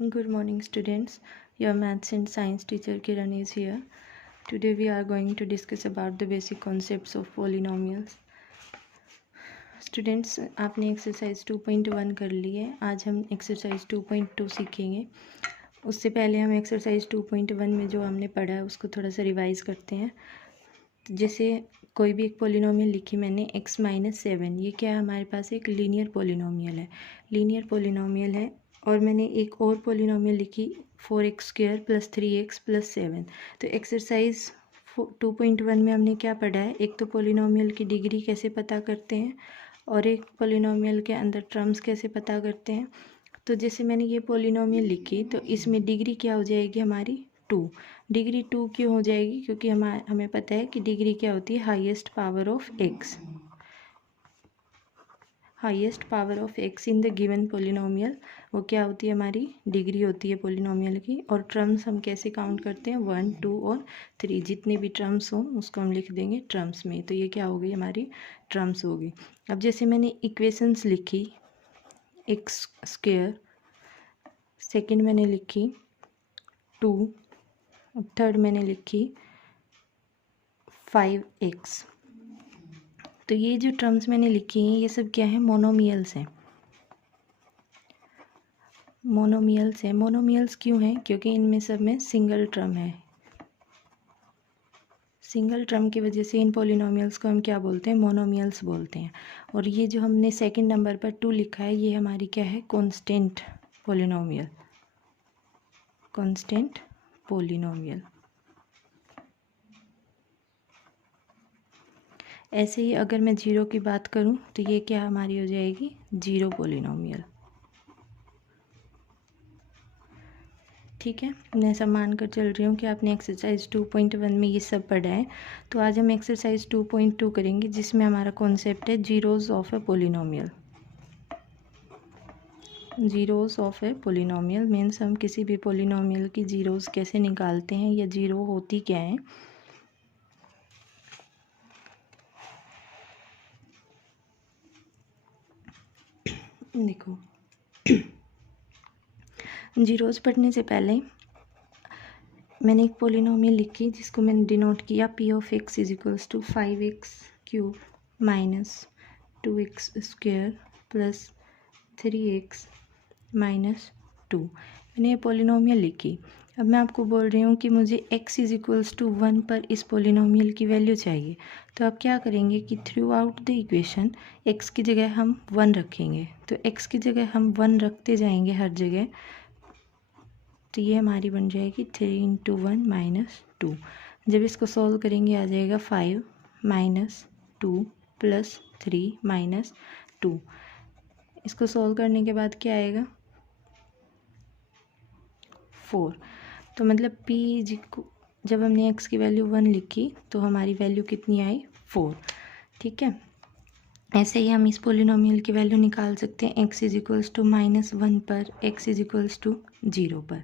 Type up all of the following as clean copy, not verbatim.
Good morning, students. Your maths and science teacher Kiran is here. Today we are going to discuss about the basic concepts of polynomials. Students, आपने exercise 2.1 कर ली है. आज हम exercise 2.2 सीखेंगे. उससे पहले हम एक्सरसाइज 2.1 में जो हमने पढ़ा है उसको थोड़ा सा रिवाइज करते हैं. जैसे कोई भी एक पोलिनोमियल लिखी मैंने x-7. ये क्या है, हमारे पास एक लीनियर पोलिनोमियल है. लीनियर पोलिनोमियल है. और मैंने एक और पोलिनोमियल लिखी 4x² + 3x + 7. तो एक्सरसाइज 2.1 में हमने क्या पढ़ा है, एक तो पोलिनोमियल की डिग्री कैसे पता करते हैं और एक पोलिनोमियल के अंदर टर्म्स कैसे पता करते हैं. तो जैसे मैंने ये पोलिनोमियल लिखी तो इसमें डिग्री क्या हो जाएगी हमारी 2. डिग्री 2 क्यों हो जाएगी, क्योंकि हमें पता है कि डिग्री क्या होती है, highest power of x. Highest power of x in the given polynomial, वो क्या होती है, हमारी डिग्री होती है पोलिनोमियल की. और टर्म्स हम कैसे काउंट करते हैं, 1, 2 और 3. जितने भी टर्म्स हों उसको हम लिख देंगे टर्म्स में. तो ये क्या हो गई, हमारी टर्म्स होगी. अब जैसे मैंने इक्वेशंस लिखी x², सेकेंड मैंने लिखी 2, थर्ड मैंने लिखी 5x. तो ये जो टर्म्स मैंने लिखी हैं ये सब क्या है, मोनोमियल्स हैं. मोनोमियल्स हैं. मोनोमियल्स क्यों हैं, क्योंकि इनमें सब में सिंगल टर्म है. सिंगल टर्म की वजह से इन पोलिनोमियल्स को हम क्या बोलते हैं, मोनोमियल्स बोलते हैं. और ये जो हमने सेकंड नंबर पर 2 लिखा है ये हमारी क्या है, कांस्टेंट पोलिनोमियल. Constant polynomial. ऐसे ही अगर मैं जीरो की बात करूं तो ये क्या हमारी हो जाएगी, जीरो पोलिनोमियल. ठीक है, मैं सब मान कर चल रही हूँ कि आपने एक्सरसाइज 2.1 में ये सब पढ़ा है. तो आज हम एक्सरसाइज 2.2 करेंगे जिसमें हमारा कॉन्सेप्ट है zeros of A polynomial. Zeros of A polynomial means हम किसी भी पोलिनोमियल की जीरोज़ कैसे निकालते हैं या जीरो होती क्या है. देखो, जीरोज़ पढ़ने से पहले मैंने एक पोलिनोमियल लिखी जिसको मैंने डिनोट किया p(x) = 5x³ - 2x² + 3x - 2. मैंने ये पोलिनोमियल लिखी. अब मैं आपको बोल रही हूँ कि मुझे x = 1 पर इस पोलिनोमियल की वैल्यू चाहिए. तो आप क्या करेंगे कि through out the equation x की जगह हम 1 रखेंगे. तो x की जगह हम 1 रखते जाएंगे हर जगह. तो ये हमारी बन जाएगी 3 × 1 - 2. जब इसको सॉल्व करेंगे आ जाएगा 5 - 2 + 3 - 2. इसको सॉल्व करने के बाद क्या आएगा, 4. तो मतलब p जब हमने x की वैल्यू 1 लिखी तो हमारी वैल्यू कितनी आई, 4. ठीक है, ऐसे ही हम इस पोलिनोमियल की वैल्यू निकाल सकते हैं x = -1 पर, x = 0 पर.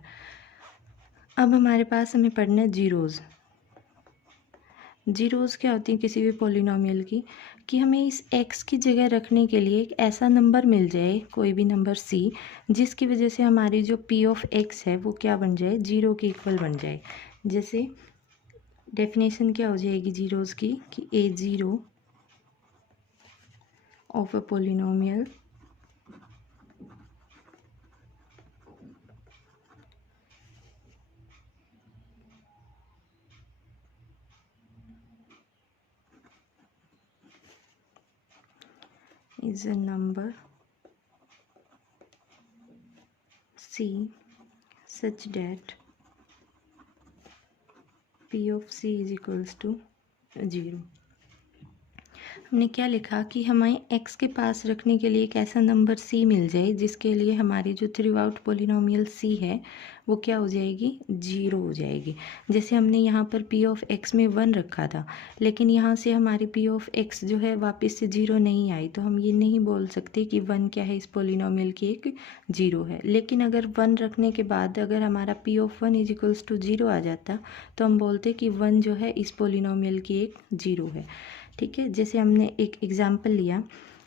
अब हमारे पास हमें पढ़ना है जीरोज़. जीरोज़ क्या होती है किसी भी पोलिनोमियल की, कि हमें इस x की जगह रखने के लिए एक ऐसा नंबर मिल जाए, कोई भी नंबर c, जिसकी वजह से हमारी जो p(x) है वो क्या बन जाए, जीरो के इक्वल बन जाए. जैसे डेफिनेशन क्या हो जाएगी जीरोज़ की, कि a zero of a polynomial is a number c such that p(c) = 0. हमने क्या लिखा कि हमें x के पास रखने के लिए एक ऐसा नंबर c मिल जाए जिसके लिए हमारी जो थ्रू आउट पोलिनोमियल c है वो क्या हो जाएगी, 0 हो जाएगी. जैसे हमने यहाँ पर p(x) में 1 रखा था, लेकिन यहाँ से हमारी p(x) जो है वापस से 0 नहीं आई. तो हम ये नहीं बोल सकते कि 1 क्या है, इस पोलिनोमियल की एक 0 है. लेकिन अगर 1 रखने के बाद अगर हमारा p(1) = 0 आ जाता तो हम बोलते कि 1 जो है इस पोलिनोमियल की एक 0 है. ठीक है, जैसे हमने एक एग्जाम्पल लिया,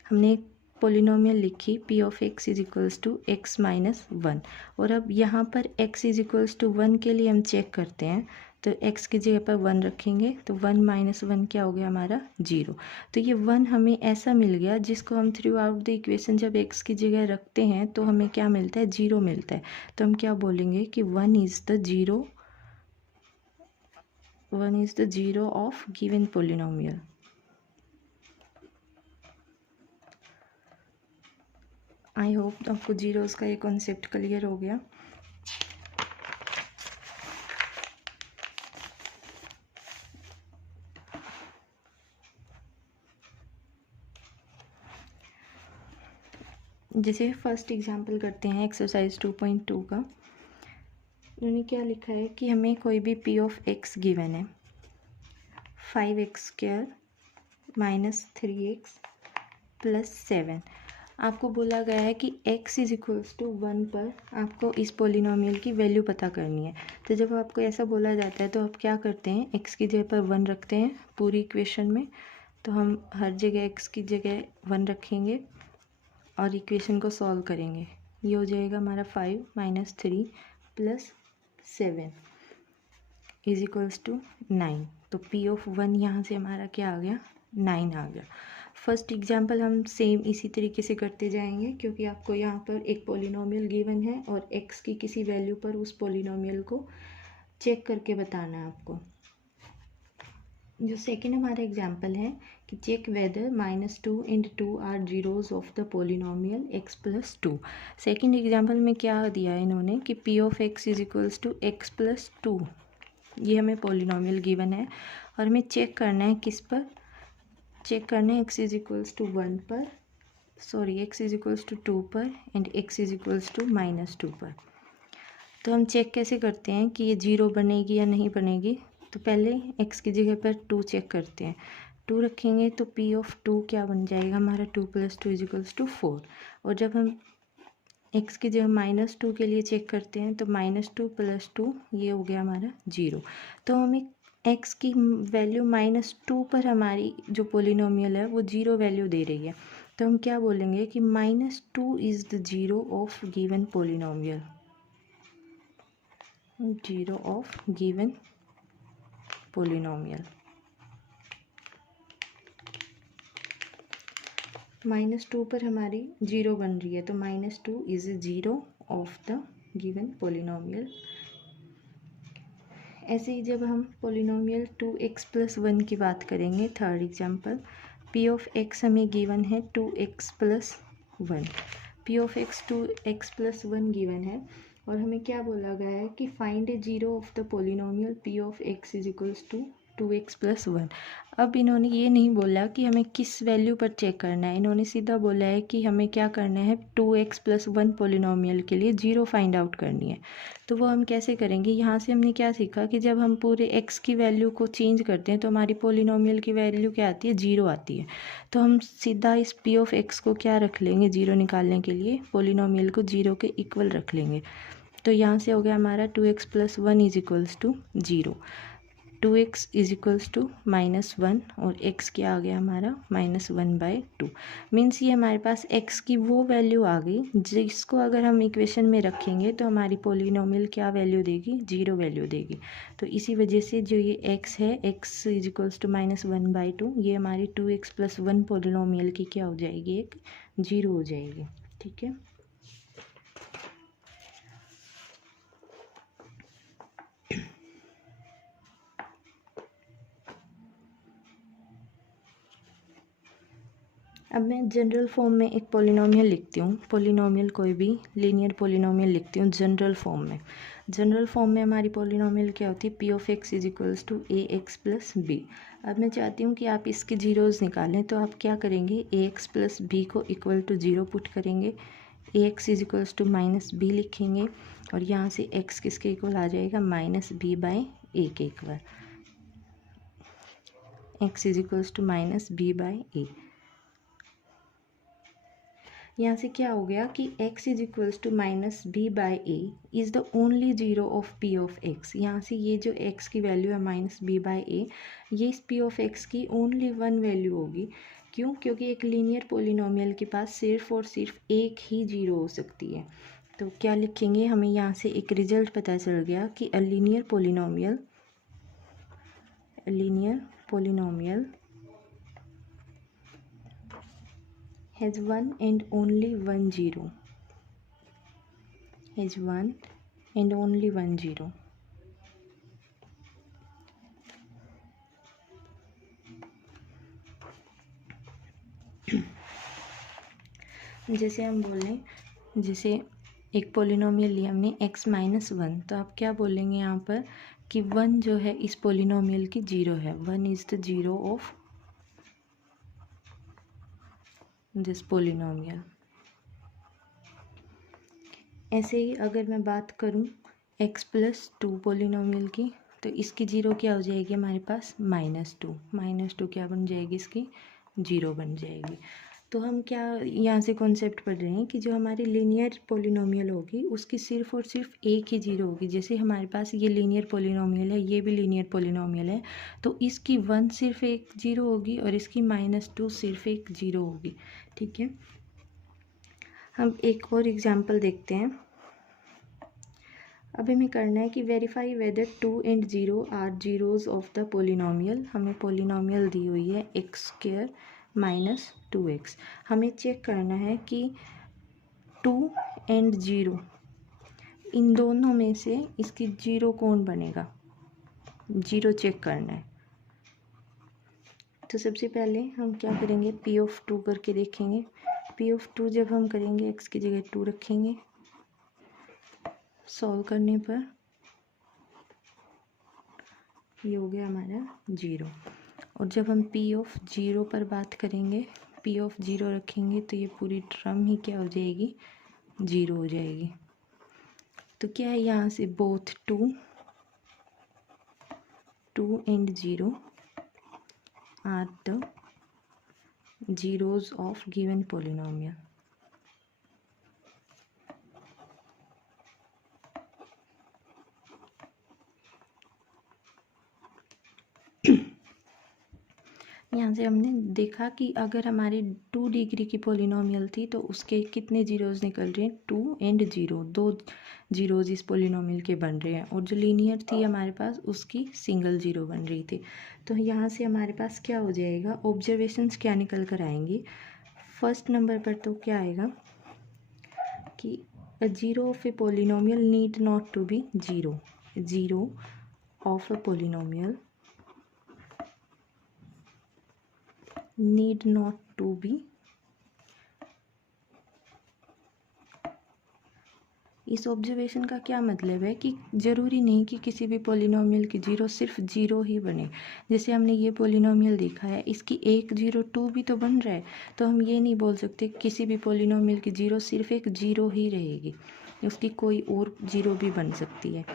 हमने पोलिनोमियल लिखी p of x is equals to x minus one, और अब यहाँ पर x is equals to one के लिए हम चेक करते हैं, तो एक्स की जगह पर वन रखेंगे तो वन माइनस वन क्या हो गया हमारा जीरो। तो ये वन हमें ऐसा मिल गया जिसको हम थ्रू आउट द इक्वेशन जब एक्स की जगह रखते हैं तो हमें क्या मिलता है, जीरो मिलता है। तो हम क्या बोलेंगे कि one is the zero of given polynomial. I hope आपको जीरोस का ये कॉन्सेप्ट क्लियर हो गया। जैसे फर्स्ट एग्जांपल करते हैं एक्सरसाइज 2.2 का। उन्होंने क्या लिखा है कि हमें कोई भी पी ऑफ एक्स गिवन है 5x² माइनस 3x प्लस 7। आपको बोला गया है कि x इज इक्वल्स टू 1 पर आपको इस पोलिनोमियल की वैल्यू पता करनी है। तो जब आपको ऐसा बोला जाता है तो आप क्या करते हैं, x की जगह पर 1 रखते हैं पूरी इक्वेशन में। तो हम हर जगह x की जगह 1 रखेंगे और इक्वेशन को सॉल्व करेंगे। ये हो जाएगा हमारा 5 minus 3 plus 7 is equals to 9। तो पी ऑफ 1 यहाँ से हमारा क्या आ गया, 9 आ गया। फर्स्ट एग्जांपल हम सेम इसी तरीके से करते जाएंगे, क्योंकि आपको यहाँ पर एक पोलिनोमियल गिवन है और x की किसी वैल्यू पर उस पोलिनोमियल को चेक करके बताना है आपको। जो सेकेंड हमारा एग्जांपल है कि check whether -2 and 2 are zeros of the polynomial x plus 2। Second example में क्या दिया है इन्होंने कि p of x is equals to x plus 2। ये हमें पोलिनोमियल गिवन है और हमें चेक करना है किस पर, चेक करना है x इज इक्वल्स टू 1 पर, sorry x is equals to 2 पर and x is equals to -2 पर। तो हम चेक कैसे करते हैं कि ये जीरो बनेगी या नहीं बनेगी। तो पहले x की जगह पर 2 चेक करते हैं, 2 रखेंगे तो p ऑफ 2 क्या बन जाएगा हमारा, 2 प्लस 2 इज इक्वल्स टू 4। और जब हम x की जगह -2 के लिए चेक करते हैं तो -2 प्लस 2 ये हो गया हमारा 0। तो हमें x की वैल्यू -2 पर हमारी जो पोलिनोमियल है वो 0 वैल्यू दे रही है। तो हम क्या बोलेंगे कि -2 is the zero of given polynomial, zero of given polynomial. -2 पर हमारी 0 बन रही है तो -2 is zero of the given polynomial. ऐसे ही जब हम पोलिनोमियल 2x प्लस 1 की बात करेंगे, third example p of x हमें गिवन है 2x plus 1। p of x 2x plus 1 given है और हमें क्या बोला गया है कि find a zero of the polynomial p of x is equals to 2x plus 1। अब इन्होंने ये नहीं बोला कि हमें किस वैल्यू पर चेक करना है, इन्होंने सीधा बोला है कि हमें क्या करना है, 2x प्लस 1 पोलिनोमियल के लिए जीरो फाइंड आउट करनी है। तो वो हम कैसे करेंगे, यहाँ से हमने क्या सीखा कि जब हम पूरे x की वैल्यू को चेंज करते हैं तो हमारी पोलिनोमियल की वैल्यू क्या आती है, जीरो आती है। तो हम सीधा इस p ऑफ x को क्या रख लेंगे, जीरो निकालने के लिए पोलिनोमियल को जीरो के इक्वल रख लेंगे। तो यहाँ से हो गया हमारा 2x plus 1 is equals to 0, 2x is equals to -1 और x क्या आ गया हमारा -1/2। मीन्स ये हमारे पास x की वो वैल्यू आ गई जिसको अगर हम इक्वेशन में रखेंगे तो हमारी पोलिनोमियल क्या वैल्यू देगी, 0 वैल्यू देगी। तो इसी वजह से जो ये x है, x इज इक्वल्स टू -1/2, ये हमारी 2x प्लस 1 पोलिनोमियल की क्या हो जाएगी, एक 0 हो जाएगी। ठीक है। अब मैं जनरल फॉर्म में एक पोलिनोमियल लिखती हूँ, पोलिनोमियल कोई भी लीनियर पोलिनोमियल लिखती हूँ जनरल फॉर्म में। जनरल फॉर्म में हमारी पोलिनोमियल क्या होती है, p of x is equals to ax plus b. अब मैं चाहती हूँ कि आप इसके जीरोज़ निकालें, तो आप क्या करेंगे, ax प्लस बी को इक्वल टू 0 पुट करेंगे, ax is equals to -b लिखेंगे और यहाँ से x किसके इक्वल आ जाएगा, -b/a के equal, x is equals to -b/a। यहाँ से क्या हो गया कि x is equals to -b/a is the only zero of p of x। यहाँ से ये जो x की वैल्यू है -b/a, ये इस p ऑफ x की ओनली वन वैल्यू होगी क्यों? क्योंकि एक लीनियर पॉलिनोमियल के पास सिर्फ और सिर्फ एक ही जीरो हो सकती है। तो क्या लिखेंगे, हमें यहाँ से एक रिजल्ट पता चल गया कि a linear polynomial has one and only one zero, has one and only one zero. जैसे हम बोलें, जैसे एक पॉलिनोमियल लिया हमने x माइनस वन, तो आप क्या बोलेंगे यहाँ पर कि वन जो है इस पॉलिनोमियल की जीरो है, one is the zero of this polynomial. ऐसे ही अगर मैं बात करूँ x प्लस टू पॉलिनोमियल की, तो इसकी जीरो क्या हो जाएगी हमारे पास माइनस टू क्या बन जाएगी, इसकी जीरो बन जाएगी। तो हम क्या यहाँ से कॉन्सेप्ट पढ़ रहे हैं कि जो हमारी लीनियर पॉलिनोमियल होगी उसकी सिर्फ और सिर्फ एक ही जीरो होगी। जैसे हमारे पास ये लीनियर पॉलिनोमियल है, ये भी लीनियर पॉलिनोमियल है, तो इसकी वन सिर्फ एक जीरो होगी और इसकी माइनस टू सिर्फ एक जीरो होगी। ठीक है, हम एक और एग्जाम्पल देखते हैं। अब हमें करना है कि verify whether two and zero are zeros of the polynomial. हमें पॉलिनोमियल दी हुई है एक्स स्क्वायर माइनस 2x। हमें चेक करना है कि 2 एंड 0 इन दोनों में से इसकी जीरो कौन बनेगा, जीरो चेक करना है। तो सबसे पहले हम क्या करेंगे, p ऑफ 2 करके देखेंगे। p ऑफ 2 जब हम करेंगे x की जगह 2 रखेंगे, सॉल्व करने पर ये हो गया हमारा जीरो। और जब हम p ऑफ 0 पर बात करेंगे, p ऑफ 0 रखेंगे तो ये पूरी टर्म ही क्या हो जाएगी, जीरो हो जाएगी। तो क्या है यहाँ से both two and zero are the zeros of given polynomial. यहाँ से हमने देखा कि अगर हमारी 2 डिग्री की पॉलिनोमियल थी तो उसके कितने जीरोज़ निकल रहे हैं, 2 एंड 0, दो जीरोज़ इस पॉलिनोमियल के बन रहे हैं। और जो लीनियर थी हमारे पास उसकी सिंगल जीरो बन रही थी। तो यहाँ से हमारे पास क्या हो जाएगा, ऑब्जर्वेशंस क्या निकल कर आएंगी। फर्स्ट नंबर पर तो क्या आएगा कि a zero of a polynomial need not to be zero, zero of a polynomial need not to be, इस ऑब्जर्वेशन का क्या मतलब है कि ज़रूरी नहीं कि किसी भी पॉलिनोमियल की जीरो सिर्फ जीरो ही बने। जैसे हमने ये पॉलिनोमियल देखा है, इसकी एक जीरो टू भी तो बन रहा है, तो हम ये नहीं बोल सकते किसी भी पॉलिनोमियल की जीरो सिर्फ एक जीरो ही रहेगी, उसकी कोई और जीरो भी बन सकती है।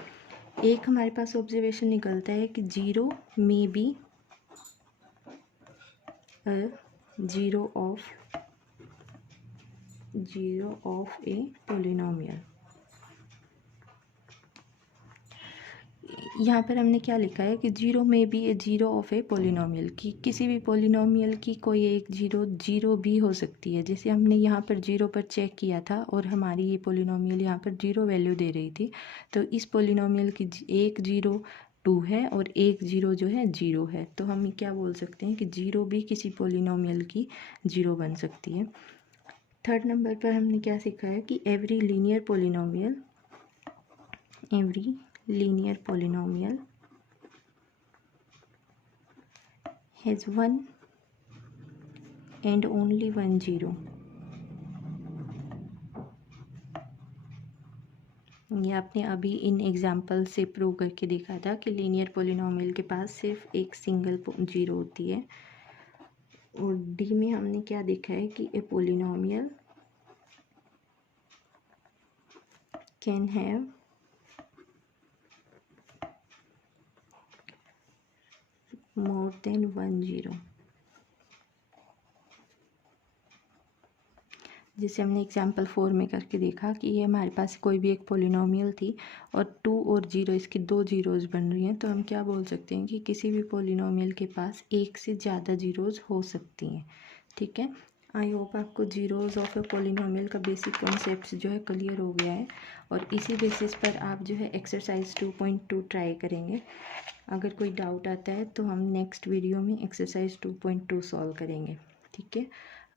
एक हमारे पास ऑब्जर्वेशन निकलता है कि zero may be a zero of a polynomial. यहाँ पर हमने क्या लिखा है कि जीरो में भी ए जीरो ऑफ ए पॉलिनोमियल, की किसी भी पॉलिनोमियल की कोई एक जीरो भी हो सकती है। जैसे हमने यहाँ पर जीरो पर चेक किया था और हमारी ये पॉलिनोमियल यहाँ पर जीरो वैल्यू दे रही थी, तो इस पॉलिनोमियल की एक जीरो टू है और एक जीरो जो है जीरो है, तो हम क्या बोल सकते हैं कि जीरो भी किसी पॉलिनोमियल की जीरो बन सकती है। थर्ड नंबर पर हमने क्या सीखा है कि every linear polynomial has one and only one zero। ये आपने अभी इन एग्जाम्पल से प्रूव करके देखा था कि लीनियर पॉलिनोमियल के पास सिर्फ एक सिंगल जीरो होती है। और डी में हमने क्या देखा है कि a polynomial can have more than one zero. जैसे हमने एग्जाम्पल 4 में करके देखा कि ये हमारे पास कोई भी एक पॉलिनोमियल थी और 2 और 0 इसकी दो जीरोज़ बन रही हैं, तो हम क्या बोल सकते हैं कि किसी भी पॉलिनोमियल के पास एक से ज़्यादा जीरोज़ हो सकती हैं। ठीक है। आई होप आपको जीरोज़ ऑफ ए पॉलिनोमियल का बेसिक कॉन्सेप्ट जो है क्लियर हो गया है, और इसी बेसिस पर आप जो है एक्सरसाइज 2.2 ट्राई करेंगे। अगर कोई डाउट आता है तो हम नेक्स्ट वीडियो में एक्सरसाइज 2.2 सॉल्व करेंगे। ठीक है।